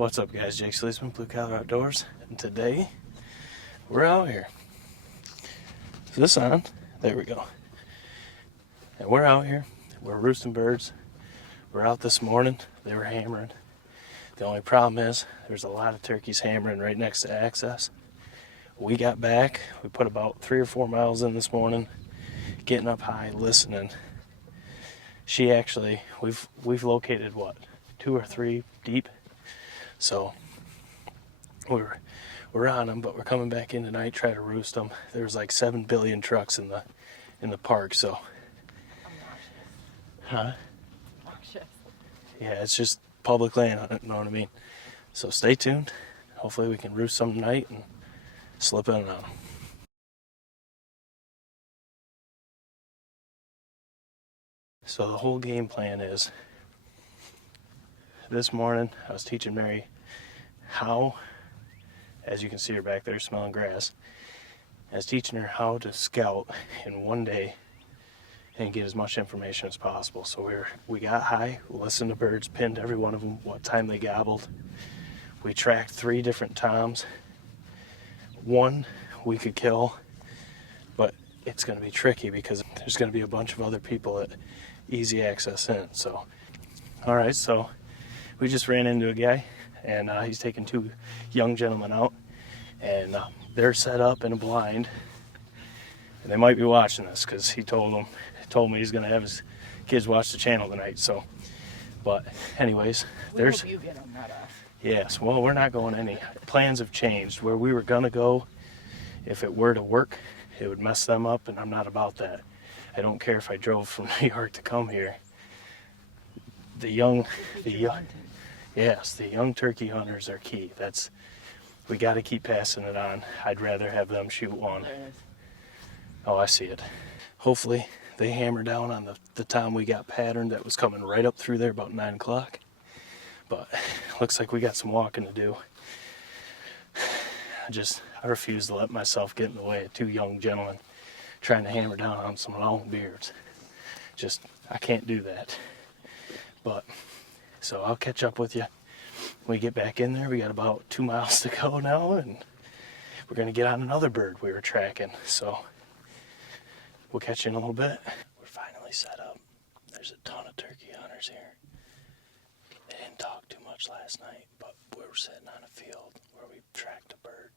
What's up, guys? Jake SLEASMAN, Blue Collar Outdoors, and today we're out here. Is this on? There we go. And we're out here. We're roosting birds. We're out this morning. They were hammering. The only problem is there's a lot of turkeys hammering right next to access. We got back. We put about 3 or 4 miles in this morning, getting up high, listening. She actually, we've located what, 2 or 3 deep. So we're on them, but we're coming back in tonight, try to roost them. There's like 7 billion trucks in the park, so. Huh? Yeah, it's just public land on it, you know what I mean? So stay tuned. Hopefully we can roost some tonight and slip in on them. So the whole game plan is, this morning I was teaching Mary how, as you can see her back there smelling grass, I was teaching her how to scout in one day and get as much information as possible. So we got high, listened to birds, pinned every one of them, what time they gobbled. We tracked 3 different toms. One we could kill, but it's going to be tricky because there's going to be a bunch of other people at easy access in. So, all right, so we just ran into a guy, and he's taking 2 young gentlemen out, and they're set up in a blind, and they might be watching this because he told me he's going to have his kids watch the channel tonight. So, but anyways, there's, hope you get them, not us. Yes, well, we're not going any. Plans have changed. Where we were going to go, if it were to work, it would mess them up, and I'm not about that. I don't care if I drove from New York to come here. The young turkey hunters are key. We got to keep passing it on. I'd rather have them shoot one. Oh, I see it. Hopefully they hammer down on the tom we got patterned that was coming right up through there about 9 o'clock. But looks like we got some walking to do. I refuse to let myself get in the way of 2 young gentlemen trying to hammer down on some long beards. I can't do that. But, so I'll catch up with you when we get back in there. We got about 2 miles to go now, and we're going to get on another bird we were tracking. So we'll catch you in a little bit. We're finally set up. There's a ton of turkey hunters here. They didn't talk too much last night, but we were sitting on a field where we tracked a bird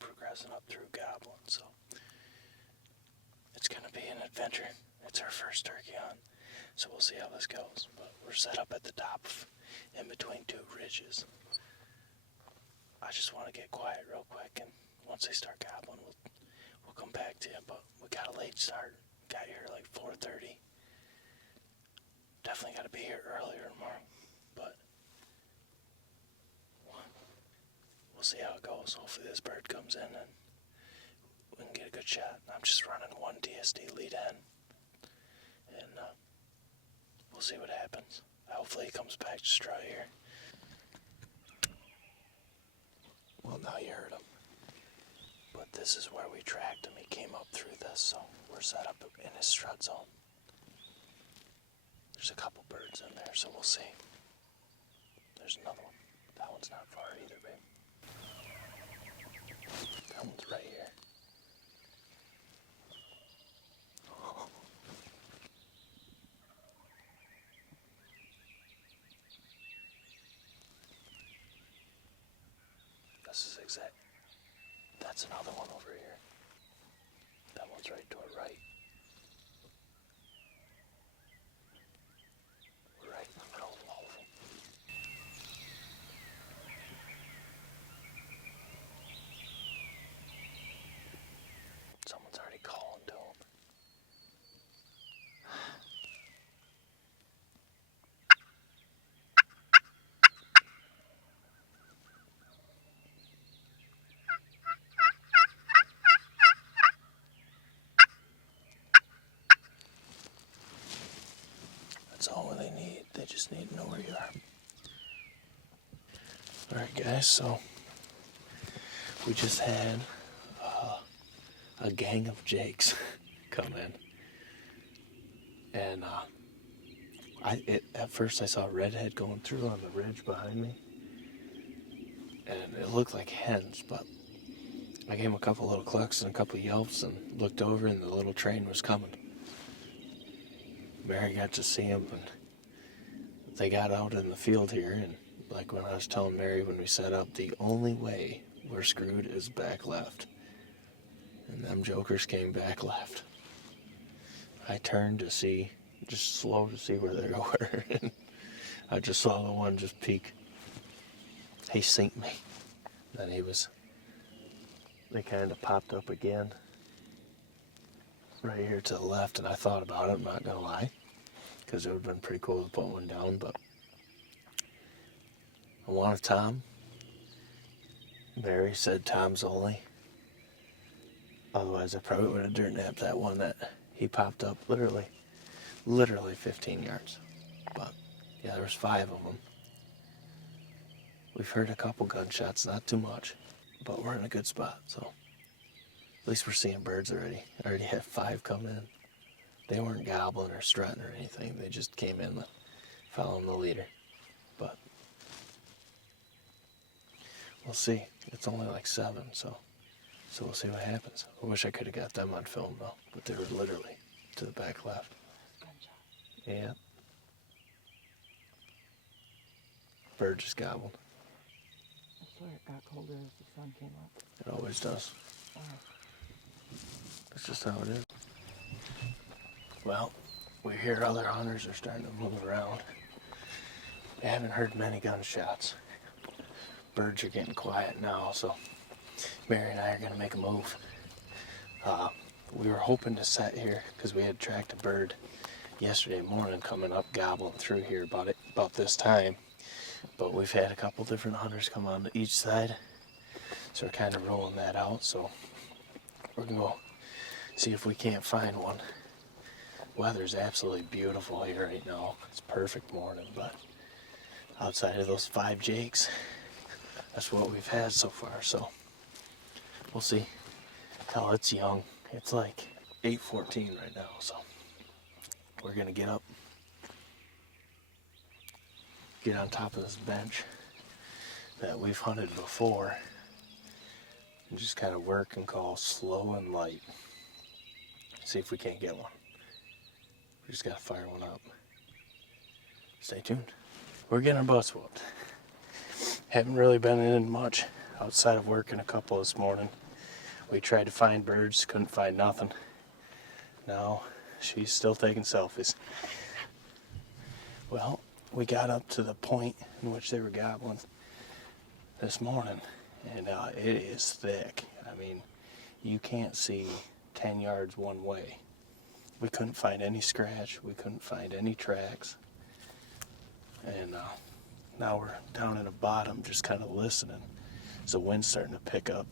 progressing up through gobbling. So it's going to be an adventure. It's our first turkey hunt, so we'll see how this goes. But we're set up at the top, in between 2 ridges. I just want to get quiet real quick, and once they start gobbling, we'll come back to you. But we got a late start. Got here like 4:30. Definitely got to be here earlier tomorrow, but we'll see how it goes. Hopefully this bird comes in and we can get a good shot. I'm just running 1 DSD lead in, and we'll see what happens. Hopefully he comes back just right here. Well, now you heard him. But this is where we tracked him. He came up through this, so we're set up in his strut zone. There's a couple birds in there, so we'll see. There's another one. That one's not far either, babe. That one's right here. This is exact. That's another one over here. That one's right to our right. We're right in the middle of all of them. Someone's already calling to him. That's all they need. They just need to know where you are. Alright guys, so we just had a gang of Jakes come in. And at first I saw a redhead going through on the ridge behind me. and it looked like hens, but I gave him a couple little clucks and a couple yelps and looked over, and the little train was coming. Mary got to see him, and they got out in the field here, and like when I was telling Mary when we set up, the only way we're screwed is back left. And them jokers came back left. I turned to see, just slow to see where they were, and I just saw the one just peek. He synced me. Then they kind of popped up again right here to the left, and I thought about it, I'm not gonna lie, because it would have been pretty cool to put one down, but I wanted Tom. Mary said Tom's only. Otherwise I probably would have dirt napped that one that he popped up literally 15 yards. But yeah, there was 5 of them. We've heard a couple gunshots, not too much, but we're in a good spot, so at least we're seeing birds already. I already had 5 come in. They weren't gobbling or strutting or anything. They just came in following the leader. But we'll see. It's only like 7, so we'll see what happens. I wish I could have got them on film though, but they were literally to the back left. Yeah. Bird just gobbled. I swear it got colder as the sun came up. It always does. Oh. That's just how it is. Well, we hear other hunters are starting to move around. We haven't heard many gunshots. Birds are getting quiet now, so Mary and I are going to make a move. We were hoping to set here because we had tracked a bird yesterday morning coming up gobbling through here about this time. But we've had a couple different hunters come on to each side, so we're kind of rolling that out. So we're going to go see if we can't find one. Weather's absolutely beautiful here right now. It's perfect morning, but outside of those 5 jakes, that's what we've had so far. So we'll see. Hell, it's young. It's like 8:14 right now, so we're gonna get up, get on top of this bench that we've hunted before, and just kind of work and call slow and light. See if we can't get one. We just gotta fire one up. Stay tuned. We're getting our butts whooped. Haven't really been in much outside of working a couple this morning. We tried to find birds, couldn't find nothing. Now she's still taking selfies. Well, we got up to the point in which they were gobbling this morning, and it is thick. I mean, you can't see 10 yards one way. We couldn't find any scratch, we couldn't find any tracks, and now we're down in the bottom just kind of listening. So the wind's starting to pick up.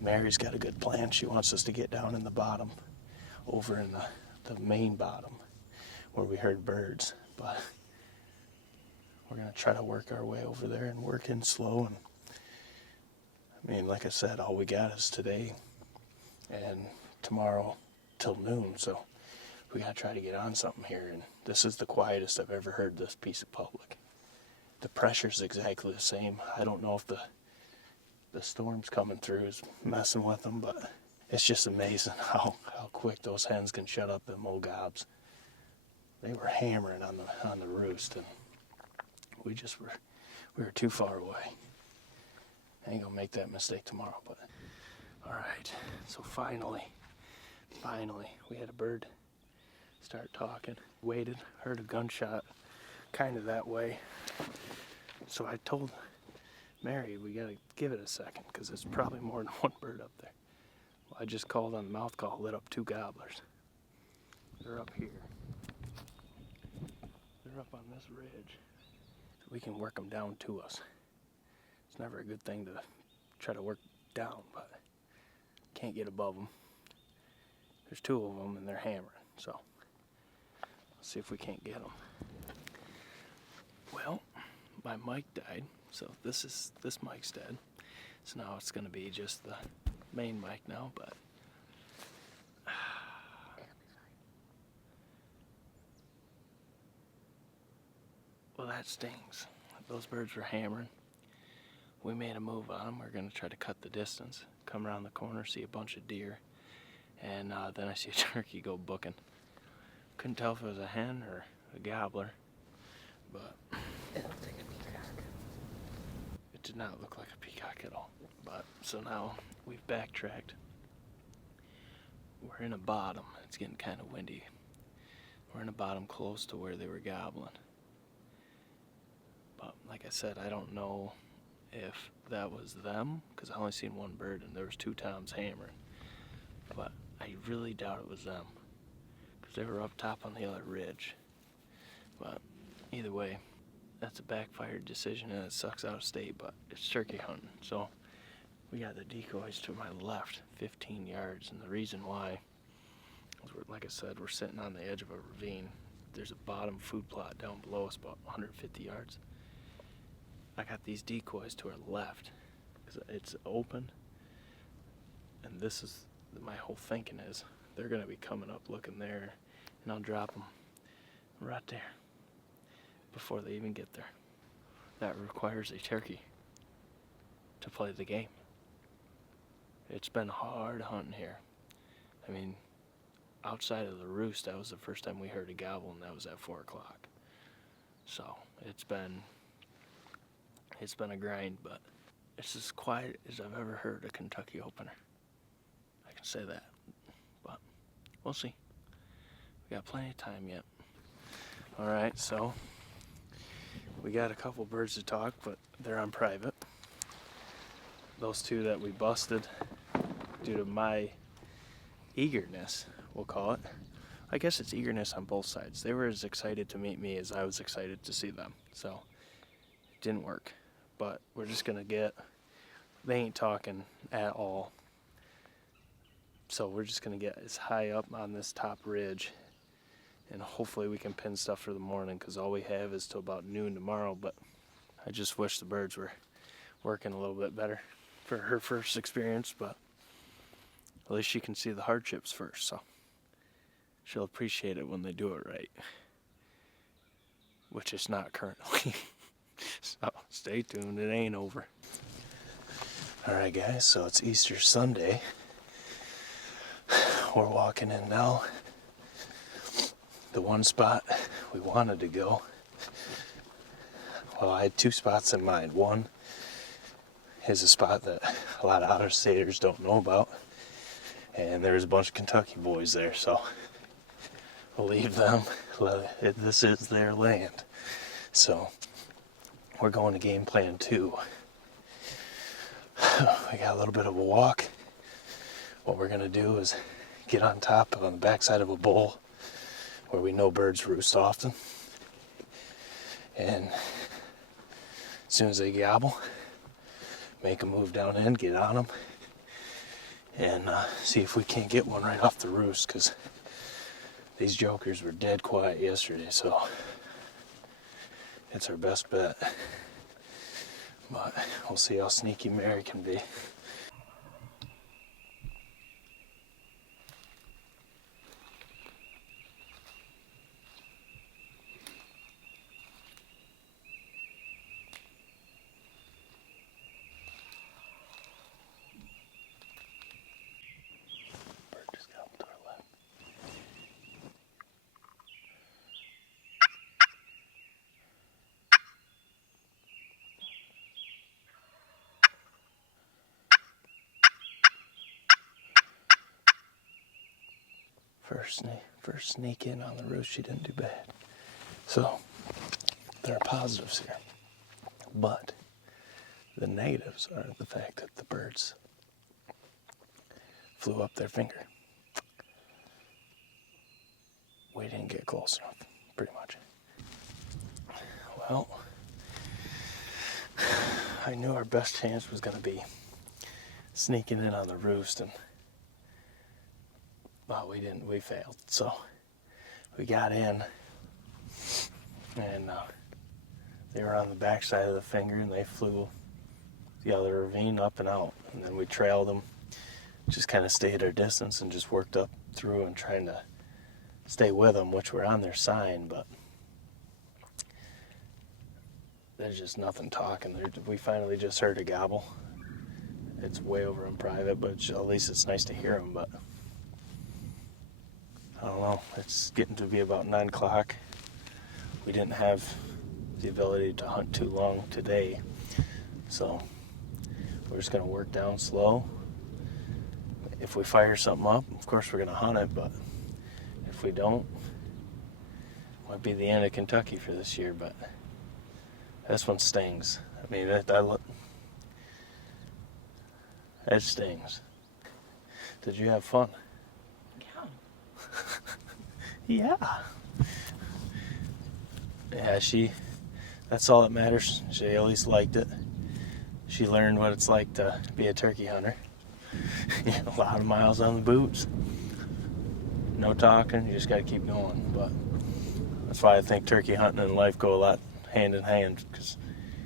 Mary's got a good plan. She wants us to get down in the bottom, over in the main bottom where we heard birds, but we're going to try to work our way over there and work in slow. And I mean, like I said, all we got is today and tomorrow till noon, so we got to try to get on something here. And this is the quietest I've ever heard this piece of public. The pressure's exactly the same. I don't know if the storm's coming through is messing with them, but it's just amazing how quick those hens can shut up them old gobs. They were hammering on the roost, and we were too far away. I ain't gonna make that mistake tomorrow, but all right. So finally, we had a bird start talking. Waited, heard a gunshot, kind of that way. So I told Mary, we gotta give it a second, because there's probably more than one bird up there. Well, I just called on the mouth call, lit up 2 gobblers. They're up here. They're up on this ridge. So we can work them down to us. It's never a good thing to try to work down, but can't get above them. There's 2 of them, and they're hammering, so let's see if we can't get them. Well, my mic died, so this mic's dead. So now it's gonna be just the main mic now, but well, that stings. Those birds were hammering. we made a move on them. We're going to try to cut the distance. Come around the corner, see a bunch of deer, and then I see a turkey go booking. Couldn't tell if it was a hen or a gobbler, but It looks like a peacock. it did not look like a peacock at all. But so now we've backtracked. We're in a bottom. It's getting kind of windy. We're in a bottom close to where they were gobbling. But like I said, I don't know if that was them, because I only seen one bird and there was 2 toms hammering. But I really doubt it was them, because they were up top on the other ridge. But either way, that's a backfired decision, and it sucks out of state, but it's turkey hunting. So we got the decoys to my left, 15 yards, and the reason why is, like I said, we're sitting on the edge of a ravine. There's a bottom food plot down below us, about 150 yards. I got these decoys to our left, because it's open, and this is my whole thinking is they're going to be coming up looking there, and I'll drop them right there before they even get there. That requires a turkey to play the game. It's been hard hunting here. I mean, outside of the roost, that was the first time we heard a gobble, and that was at 4 o'clock. So it's been a grind, but it's as quiet as I've ever heard a Kentucky opener. I can say that, but we'll see. We got plenty of time yet. All right, so we got a couple birds to talk, but they're on private. Those 2 that we busted due to my eagerness, we'll call it. I guess it's eagerness on both sides. They were as excited to meet me as I was excited to see them. So it didn't work, but we're just gonna they ain't talking at all. So we're just gonna get as high up on this top ridge, and hopefully we can pin stuff for the morning, because all we have is till about noon tomorrow. But I just wish the birds were working a little bit better for her first experience, but at least she can see the hardships first, so she'll appreciate it when they do it right, which is not currently. So stay tuned, it ain't over. Alright guys, so it's Easter Sunday. We're walking in now. The one spot we wanted to go, well, I had 2 spots in mind. One is a spot that a lot of out-of-staters don't know about, and there's a bunch of Kentucky boys there, so we'll leave them. This is their land. So we're going to game plan 2. We got a little bit of a walk. What we're going to do is get on the backside of a bowl where we know birds roost often, and as soon as they gobble, make a move down in, get on them, and see if we can't get one right off the roost, because these jokers were dead quiet yesterday, so it's our best bet. But we'll see how sneaky Mary can be. Bird just got up to our left. First sneak in on the roost, she didn't do bad. So there are positives here, but the negatives are the fact that the birds flew up their finger. We didn't get close enough, pretty much. Well, I knew our best chance was going to be sneaking in on the roost, and well, we failed. So we got in, and they were on the backside of the finger, and they flew the other ravine up and out. And then we trailed them, just kind of stayed our distance and just worked up through and trying to stay with them, which were on their sign, but there's just nothing talking. We finally just heard a gobble. It's way over in private, but at least it's nice to hear them. But I don't know. It's getting to be about 9 o'clock. We didn't have the ability to hunt too long today, so we're just going to work down slow. If we fire something up, of course we're going to hunt it, but if we don't, it might be the end of Kentucky for this year. But this one stings. I mean, it stings. Did you have fun? Yeah. Yeah, that's all that matters. She at least liked it. She learned what it's like to be a turkey hunter. A lot of miles on the boots. No talking, you just got to keep going. But that's why I think turkey hunting and life go a lot hand in hand, because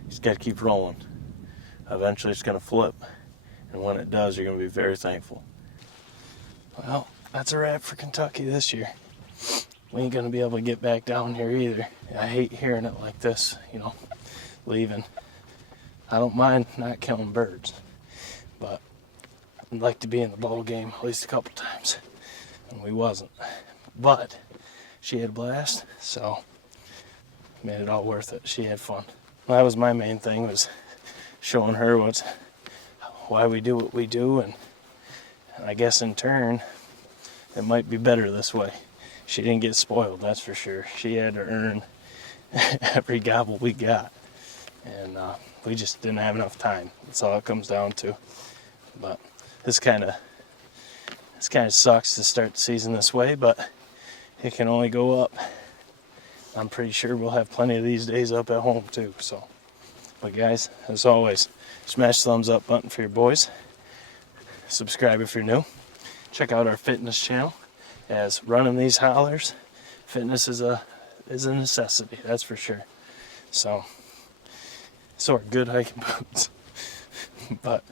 you just got to keep rolling. Eventually it's going to flip, and when it does, you're going to be very thankful. Well, that's a wrap for Kentucky this year. We ain't going to be able to get back down here either. I hate hearing it like this, leaving. I don't mind not killing birds, but I'd like to be in the ball game at least a couple times, and we wasn't. But she had a blast, so made it all worth it. She had fun. Well, that was my main thing, was showing her why we do what we do, and I guess in turn it might be better this way. She didn't get spoiled, that's for sure. She had to earn every gobble we got, and we just didn't have enough time. That's all it comes down to. But this kind of sucks to start the season this way, but it can only go up. I'm pretty sure we'll have plenty of these days up at home too. So, but guys, as always, smash the thumbs up button for your boys. Subscribe if you're new. Check out our fitness channel, as running these hollers, fitness is a necessity, that's for sure. So are good hiking boots. But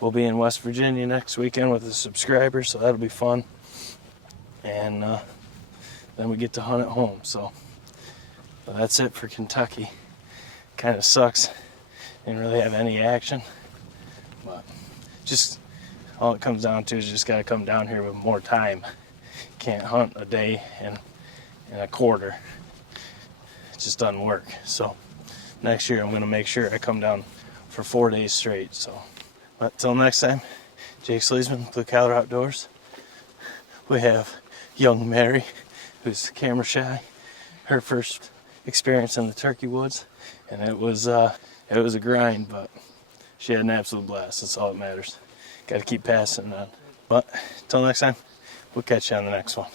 we'll be in West Virginia next weekend with a subscriber, so that'll be fun. And then we get to hunt at home. So but that's it for Kentucky. Kind of sucks. Didn't really have any action. But just all it comes down to is just got to come down here with more time. Can't hunt a day and a quarter. It just doesn't work. So next year I'm going to make sure I come down for 4 days straight. So, but till next time, Jake SLEASMAN, Blue Collar Outdoors. We have young Mary, who's camera shy. Her first experience in the turkey woods, and it was a grind, but she had an absolute blast. That's all that matters. Got to keep passing on. But till next time, we'll catch you on the next one.